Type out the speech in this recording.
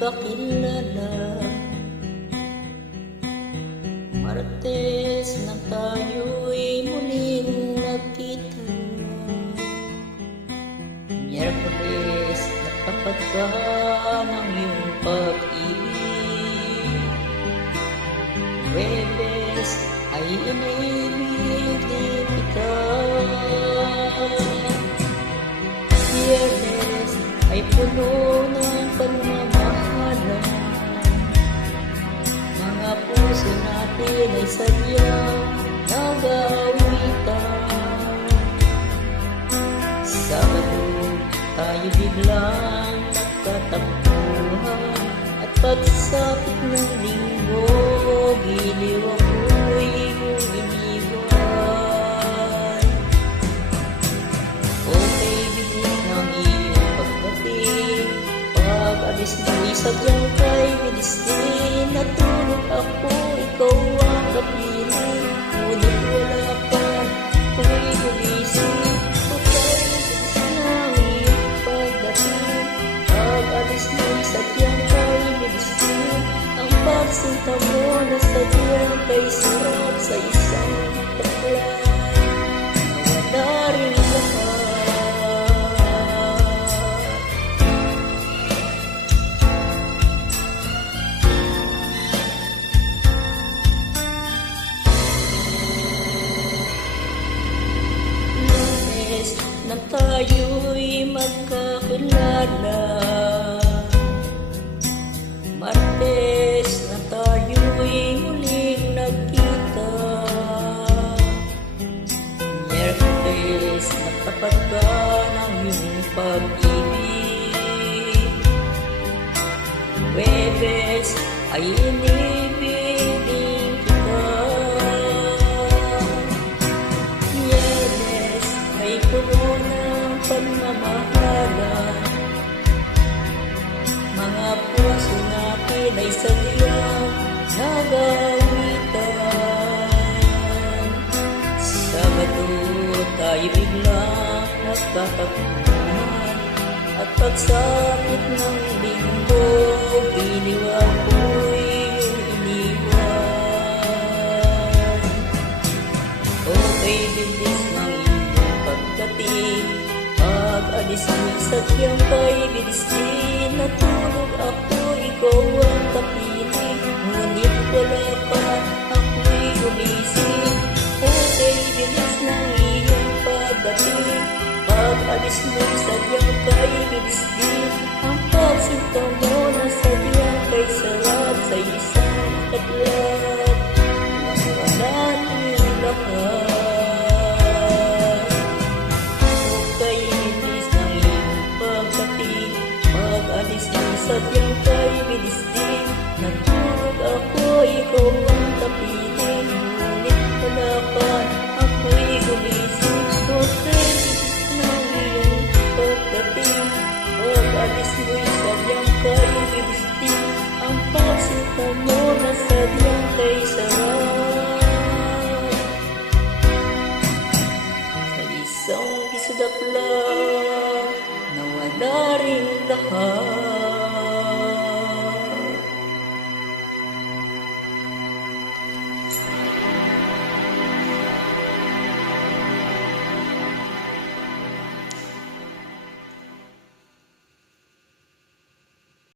magkakilala. Martes nang tayo'y muling nagkita. Miyerkules nagtapat ka ng iyong pag-ibig. Huwebes ay inibig din kita. Biyernes ay puno ng pagmamahalan. Mga puso natin ay sadyang nag-aawitan. Sabado tayo biglang nagkatagpuan, at pagsapit ng linggo, giliw ako'y iyong iniwan. Okay, biglang ang iyong pagdating, pag-alis mo'y sadyang kay bilis din. Natulog ako, ikaw ang kapiling, ngunit wala ka, ako'y gumising. Okay, bilis ng iyong pagdating, pag-alis mo'y sadyang kay bilis din. Ang pagsinta mo na sadyang kay sarap sa isang bakla. Nawala rin lahat. Nang tayo'y magkakilala. Martes na tayo'y muling nagkita. Miyerkules nagtapat ka ng iyong pag-ibig. Huwebes ay inibig din kita. Biyernes ay puno ng pagmamahalan. Mga puso natin ay sadyang nag-aawitan. Sabado tayo biglang nagkatagpuan, at pagsapit ng linggo, giliw ako'y iyong iniwan. Okay, bilis ng iyong pagdating, pag-alis mo'y sadyang kay bilis din. Natulog ako, ikaw ang kapiling, ngunit wala pa, ako'y gumising. Okay, bilis ng iyong pagdating, pag-alis mo'y sadyang kay bilis din. Ang pagsinta mo na sadyang kay sarap sa isang katlat. Nawala rin lahat. Okay, bilis ng iyong pagdating, pag-alis mo'y sadyang kay bilis din. Natulog ako, ikaw ang kapiling, ngunit wala pa, ako'y gumising. Okay, bilis ng iyong pagdating, pag-alis mo'y sadyang kay bilis din. Ang pagsinta mo na sadyang kay sarap sa isang gisdap lang. Nawala rin lahat.